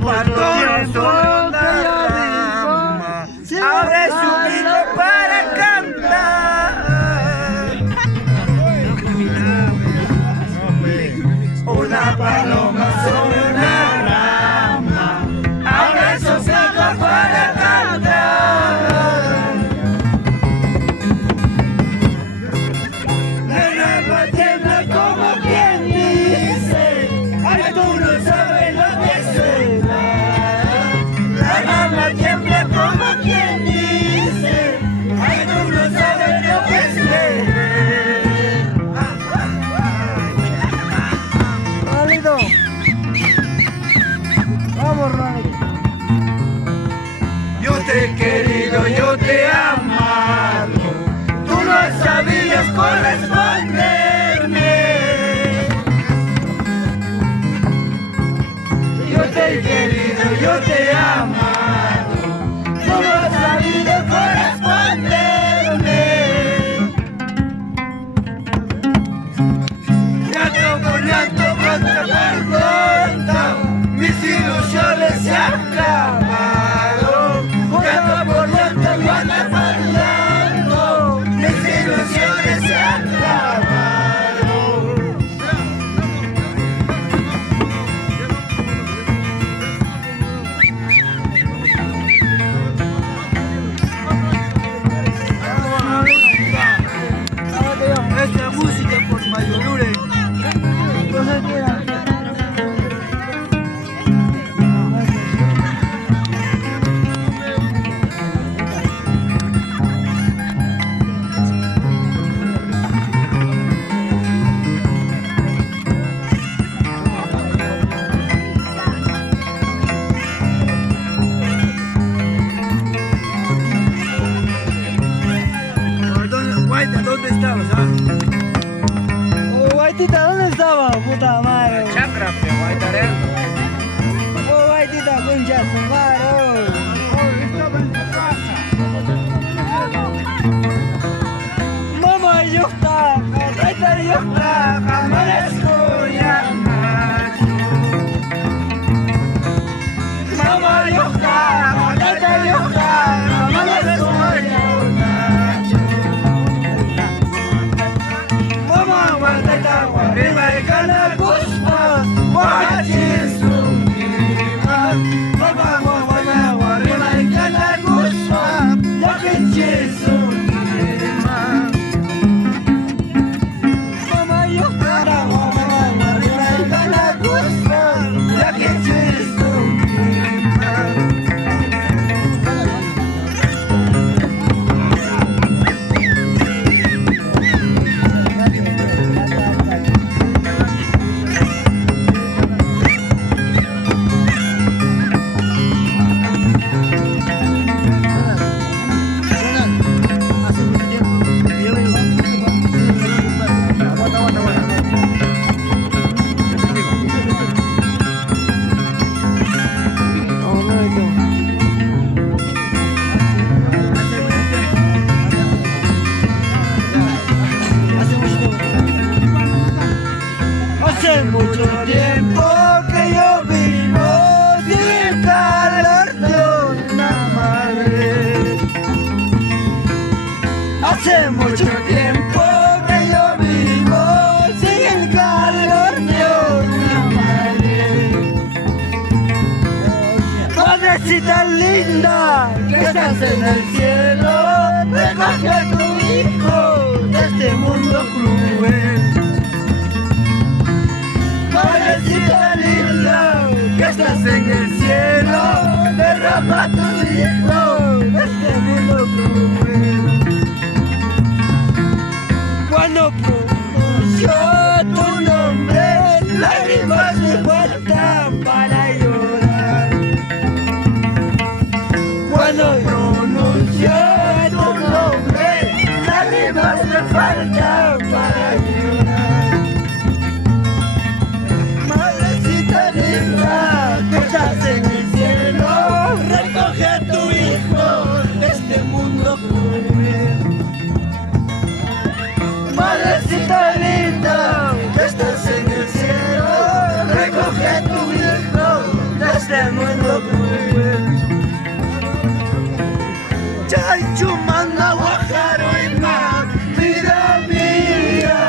cuando la rama abre su pico para cantar. Una paloma sobre una rama abre su pico para cantar. La rama tiembla como quien dice, ay, tú no sabes lo que suena. La rama tiembla como quien dice, ay, tú no sabes lo que suena. Ronaldo. Vamos, Ronaldo. Yo te he querido, yo te he amado, tú no sabías corresponderme. Yo te he querido, yo te he amado, tú no has sabido corresponderme. Llanto por llanto, gota por gota, mis ilusiones se han clavado. Llanto por llanto, gota por llanto, mis ilusiones se han clavado. Esta música por Mayo Luren. Entonces, mira. ¿Dónde estabas? Oh, Guaitita, ¿dónde estaba? Puta madre. Chakra, Guaitaré. Oh, Guaitita, concha su madre. Estaba en tu casa. Mamá, yo estaba. Guaitita, yo estaba. Amanezco ya macho. Mamá, yo estaba. Guaitita, yo estaba. Amanezco ya macho. Mamá, guaitita, guarima y cana cuspa, guachizumima. Mamá, guaitita, guarima y cana cuspa, guachizumima. Mamá, yo estaba, guarima y cana cuspa, guachizumima. Hace mucho tiempo que yo vivo sin calor de una madre. Hace mucho tiempo que yo vivo sin el calor de una madre. Madrecita linda, que estás en el cielo, recoge a tu hijo de este mundo cruel. Madrecita linda, que estás en el cielo, derrama a tu hijo de este mundo cruel. Cuando pronuncio tu nombre, lágrimas me faltan para llorar. Cuando pronuncio tu nombre, lágrimas me faltan para llorar. Madrecita linda, que estás en el cielo, recoge a tu hijo de este mundo cruel. Madrecita linda, que estás en el cielo, recoge a tu hijo de este al mundo cruel. Chaychumana guajaro y más, vida mía.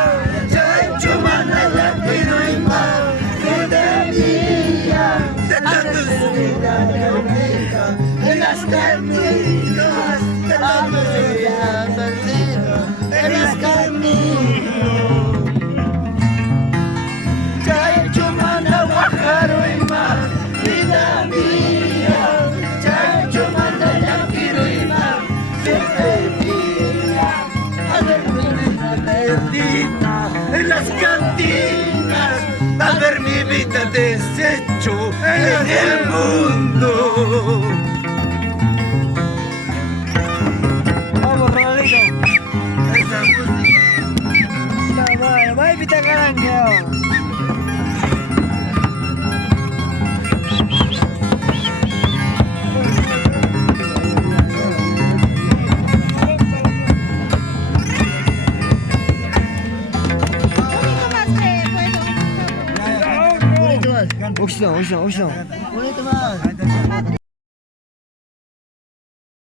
Chaychumana ya quiero y más, vida mía. De tanto subida de oveja en las caminos, de tanto subida perdido en las caminos. Chaychumana guajaro y más, vida mía. Chaychumana ya quiero y más, vida mía. A ver mi vida perdida en las cantinas, a ver mi vida deshecho en el mundo. Vamos, Rolito. Esa música. Va a invitar carangueo. Bonito más. Bonito más.